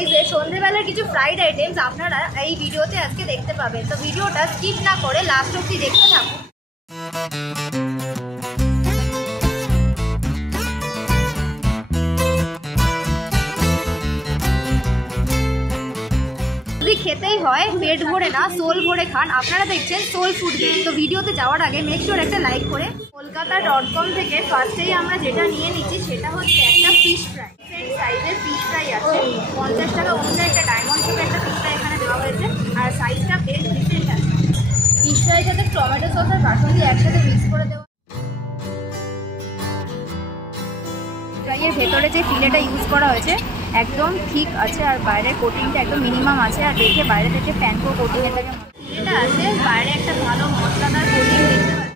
প্রাইসে সন্ধ্যেবেলার কিছু fried items আপনারা এই ভিডিওতে আজকে দেখতে পাবেন। তো ভিডিওটা স্কিপ না করে লাস্ট অবধি দেখতে থাকুন। যদি খেতেই হয় পেট ভরে না সোল ভরে খান, আপনারা দেখছেন সোল ফুড গেম। তো ভিডিওতে যাওয়ার আগে মেক শিওর একটা লাইক করে কলকাতা.com থেকে ফার্স্টেই আমরা যেটা নিয়ে নিচ্ছি সেটা হচ্ছে একটা ফিশ ফ্রাই। সাইজের ফিশ ফ্রাই আছে 50 টাকা অনুযায়ী একটা ডায়মন্ড শেপের একটা ফিশ ফ্রাই এখানে দেওয়া হয়েছে, আর সাইজটা বেশ ডিসেন্ট আছে। ফিশ ফ্রাইয়ের সাথে টমেটো সস আর কাসুন্দি একসাথে মিক্স করে দেওয়া। ফ্রাইয়ের ভেতরে যে ফিলেটা ইউজ করা হয়েছে একদম ঠিক আছে, আর বাইরের কোটিংটা একদম মিনিমাম আছে, আর দেখে বাইরে থেকে প্যানকো কোটিংয়ের থেকে ফিলেটা আছে, বাইরে একটা ভালো মশলাদার কোটিং দেখতে পাচ্ছি।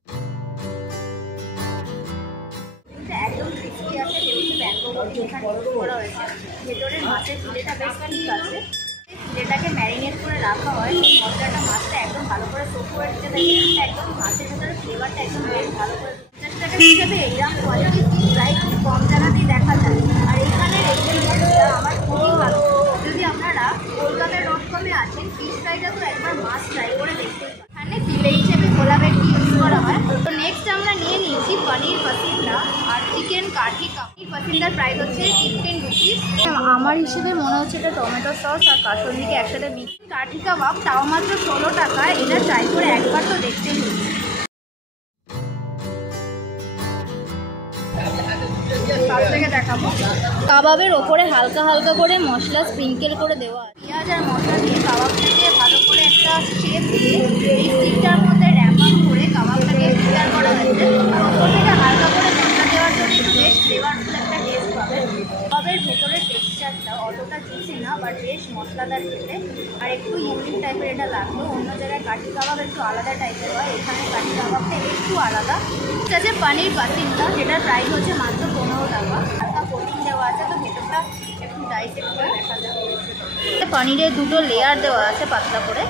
একদম ক্রিস্পি আছে, যেহেতু প্যানকো কোটিং এখানে ইউজ করা হয়েছে। ভেতরের মাছের ফিলেটা বেশ ঠিক আছে। ফিলেটাকে ম্যারিনেট করে রাখা হয়, সেই মশলাটা মাছটা একদম ভালো করে সোক করে দিতে থাকে, একদম মাছের ভেতরে ফ্লেভারটা একদম বেশ ভালো করে। 50 টাকা হিসাবে এইরকম কোয়ালিটি ফিশ ফ্রাই খুব কম জায়গাতেই দেখা যায়, আর এখানের এই জিনিসটা আমার খুবই ভালো। যদি আপনারা কলকাতা.com-এ আছেন, ফিশ ফ্রাইটা তো একবার মাছ ট্রাই করে দেখতে পারেন। এখানে ফিলে হিসেবে খোলা ভেটকি ইউজ করা হয়। তো নেক্সট আমরা নিয়ে নিয়েছি পনির পাসিন্দা আর চিকেন কাঠি কাবাব। পনির পাসিন্দার প্রাইস হচ্ছে 15 রুপিস। আমার হিসেবে মনে হচ্ছে এটা টমেটো সস আর কাসুন্দিকে একসাথে মিক্স। কাঠি কাবাব তাও মাত্র 16 টাকায়, এটা ট্রাই করে একবার তো দেখতেই হবে। দেখাবো কাবাবের ওপরে হালকা হালকা করে মশলা স্প্রিঙ্কেল করে দেওয়া, পেঁয়াজ আর মশলা দিয়ে কাবাবটাকে ভালো করে একটা শেপ দিয়ে এই স্টিকটার মধ্যে র্যাপ আপ করে কাবাবটাকে ফিল্টার করা হয়েছে। ওপর থেকে হালকা করে মশলা দেওয়ার জন্য একটু বেশ ফ্লেভারফুল একটা টেস্ট পাবে। কাবাবের ভেতরের টেক্সচারটা অতটা জুসি না, বাট বেশ মশলাদার খেতে, আর একটু ইউনিক টাইপের এটা লাগলো। অন্য জায়গায় কাঠি কাবাব একটু আলাদা টাইপের হয়, এখানে কাঠি কাবাবটা একটু আলাদা। এটা আছে পনির পাসিন্দা, যেটার প্রাইস হচ্ছে মাত্র 15 টাকা। একটা কোটিং দেওয়া আছে, তো ভেতরটা একটু ডাইসেক্ট করে দেখা যায়। পনিরের দুটো লেয়ার দেওয়া আছে পাতলা করে।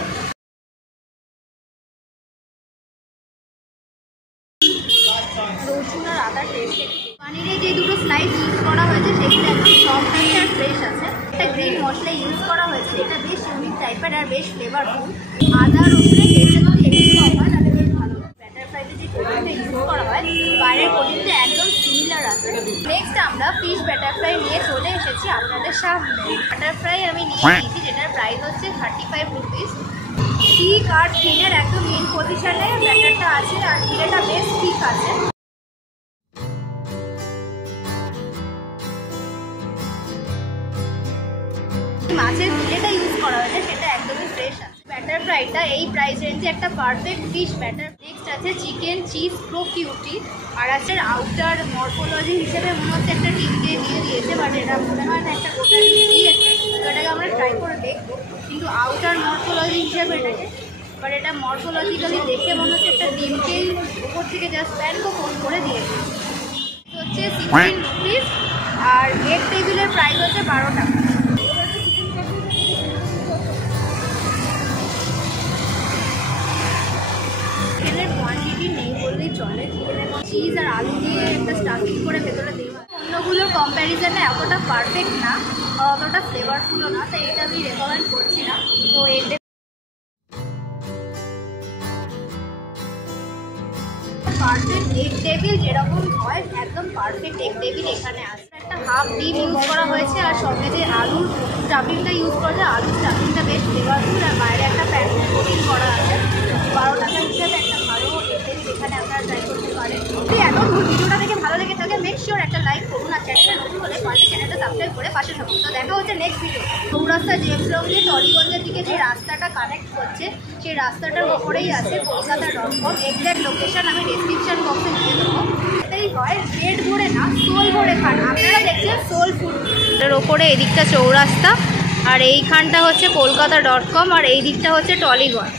রসুন আর আদা টেস্ট। পনিরে যে দুটো স্লাইস ইউজ করা হয়েছে সেগুলো একদম সফট আছে আর ফ্রেশ আছে। একটা গ্রিন মশলা ইউজ করা হয়েছে, এটা বেশ ইউনিক টাইপের আর বেশ ফ্লেভারফুল। আদা রসুনের টেস্টটা যদি একটু কম হয় তাহলে বেশ ভালো। ব্যাটার ফ্রাইতে যে কোটিংটা ইউজ করা হয় বাইরের কোটিংটা একদম সিমিলার আছে। নেক্সট আমরা ফিশ ব্যাটার ফ্রাই নিয়ে চলে এসেছি আপনাদের সামনে। ব্যাটার ফ্রাই আমি নিয়ে নিয়েছি, যেটার প্রাইস হচ্ছে 35 রুপিস। ঠিক আর থিনের একদম মেন পজিশনে ব্যাটারটা আছে, আর ফিলেটা বেশ ঠিক আছে। মাছের ফিলেটা ইউজ করা হয়েছে সেটা একদমই ফ্রেশ আছে। ব্যাটার ফ্রাইটা এই প্রাইস রেঞ্জে একটা পারফেক্ট ফিশ ব্যাটার। নেক্সট আছে চিকেন চিজ প্রো কিউটি, আর আছে আউটার মরফোলজি হিসেবে মনে হচ্ছে একটা ডিমকে দিয়ে দিয়েছে, বাট এটা মনে হয় না একটা গোটা ডিম দিয়েছে। তো এটাকে আমরা ট্রাই করে দেখবো, কিন্তু আউটার মরফোলজি হিসেবে এটাকে, বাট এটা মরফোলজিক্যালি দেখে মনে হচ্ছে একটা ডিমকেই উপর থেকে জাস্ট প্যানকো কোট করে দিয়েছে। এটা হচ্ছে 16 রুপিস, আর এক টেবিলের প্রাইস হচ্ছে 12 টাকা। চিকেনের কোয়ান্টিটি নেই বললেই চলে। চিকেনের চিজ আর আলু দিয়ে একটা স্টাফিং করে ভেতরে দেওয়া, অন্যগুলোর কম্প্যারিজনে এতটা পারফেক্ট না, অতটা ফ্লেভারফুলও না, তাই এটা আমি রেকমেন্ড করছি না। তো এটা পারফেক্ট এগ টেবিল যেরকম হয় একদম পারফেক্ট এগ টেবিল এখানে আছে। একটা হাফ ডিম ইউজ করা হয়েছে, আর সঙ্গে যে আলুর স্টাফিংটা ইউজ করা যায়, আলুর স্টাফিংটা বেশ ফ্লেভারফুল, আর বাইরে একটা প্যানের কোটিং করা আছে। 12 টাকা হিসেবে একটা ভালো এগ টেবিল এখানে আপনারা ট্রাই করতে পারেন। যদি এখন ভিডিওটা দেখে ভালো লেগে থাকে মেক শিওর একটা লাইক করুন, আর চ্যানেলটা নতুন হলে চ্যানেলটা সাবস্ক্রাইব করে পাশে থাকুন। তো দেখা হচ্ছে নেক্সট ভিডিও। চৌরাস্তা জেমস দিয়ে টলিগঞ্জের দিকে যে রাস্তাটা কানেক্ট করছে সেই রাস্তাটার ওপরেই আছে কলকাতা.com। এক্সাক্ট লোকেশন আমি ডেসক্রিপশন বক্সে দিয়ে দেবো। এটাই হয় পেট ভরে না সোল ভরে খান। আপনারা দেখছেন সোল ফুড। এর ওপরে এদিকটা চৌরাস্তা, আর এইখানটা হচ্ছে কলকাতা.com, আর এই দিকটা হচ্ছে টলিগঞ্জ।